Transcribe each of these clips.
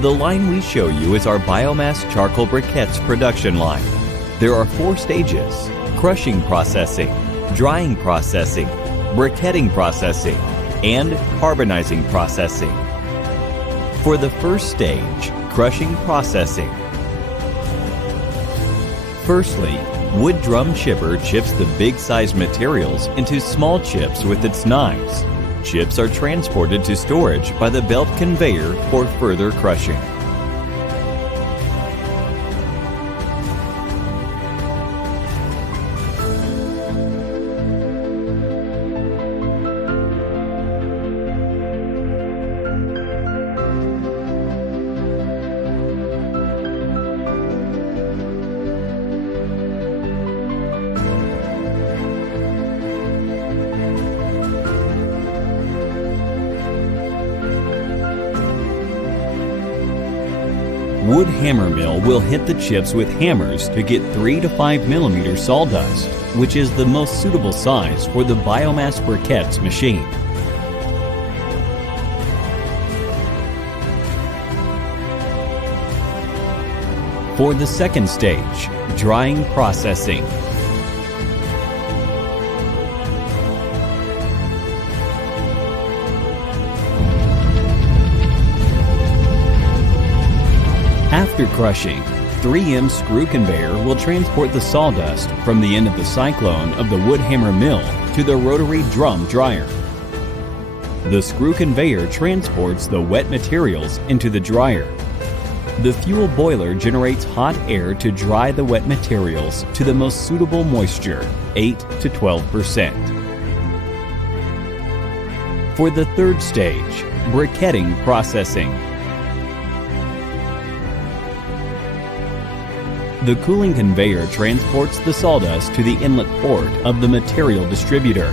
The line we show you is our biomass charcoal briquettes production line. There are 4 stages: crushing processing, drying processing, briquetting processing, and carbonizing processing. For the first stage, crushing processing. Firstly, wood drum chipper chips the big-sized materials into small chips with its knives. Chips are transported to storage by the belt conveyor for further crushing. Wood hammer mill will hit the chips with hammers to get 3 to 5 millimeter sawdust, which is the most suitable size for the biomass briquettes machine. For the second stage, drying processing. After crushing, 3M screw conveyor will transport the sawdust from the end of the cyclone of the wood hammer mill to the rotary drum dryer. The screw conveyor transports the wet materials into the dryer. The fuel boiler generates hot air to dry the wet materials to the most suitable moisture, 8 to 12%. For the third stage, briquetting processing. The cooling conveyor transports the sawdust to the inlet port of the material distributor.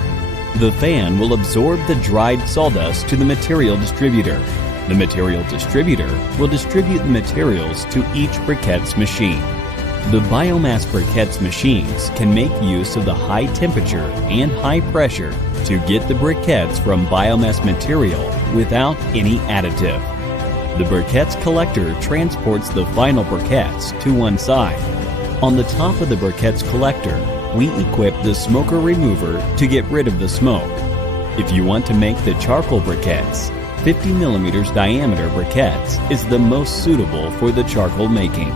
The fan will absorb the dried sawdust to the material distributor. The material distributor will distribute the materials to each briquettes machine. The biomass briquettes machines can make use of the high temperature and high pressure to get the briquettes from biomass material without any additive. The briquettes collector transports the final briquettes to one side. On the top of the briquettes collector, we equip the smoker remover to get rid of the smoke. If you want to make the charcoal briquettes, 50 millimeters diameter briquettes is the most suitable for the charcoal making.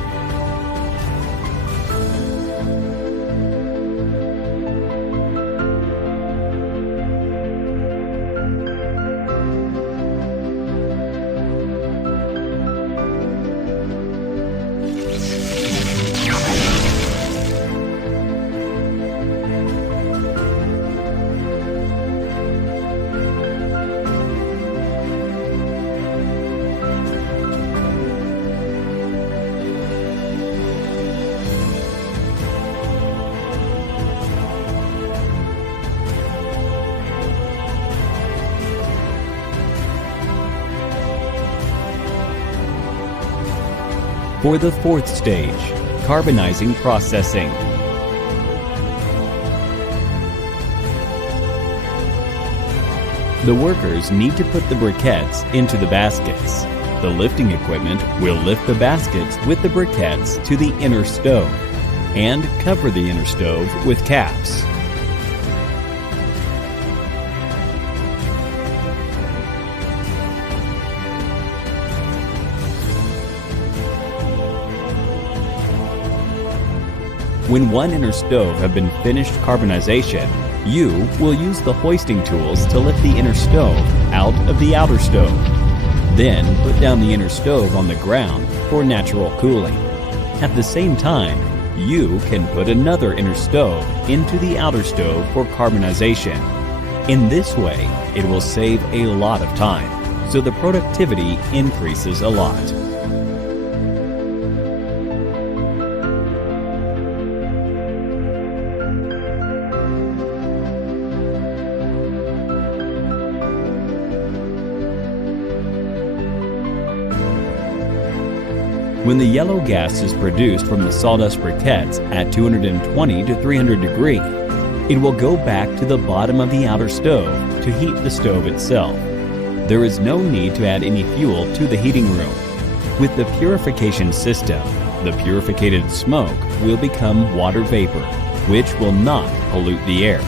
For the fourth stage, carbonizing processing. The workers need to put the briquettes into the baskets. The lifting equipment will lift the baskets with the briquettes to the inner stove and cover the inner stove with caps. When one inner stove have been finished carbonization, you will use the hoisting tools to lift the inner stove out of the outer stove. Then put down the inner stove on the ground for natural cooling. At the same time, you can put another inner stove into the outer stove for carbonization. In this way, it will save a lot of time, so the productivity increases a lot. When the yellow gas is produced from the sawdust briquettes at 220 to 300 degrees, it will go back to the bottom of the outer stove to heat the stove itself. There is no need to add any fuel to the heating room. With the purification system, the purified smoke will become water vapor, which will not pollute the air.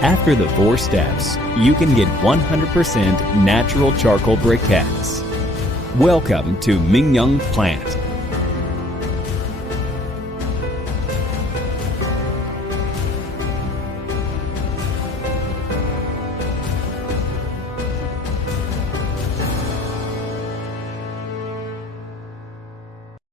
After the 4 steps, you can get 100% natural charcoal briquettes. Welcome to Mingyang Plant.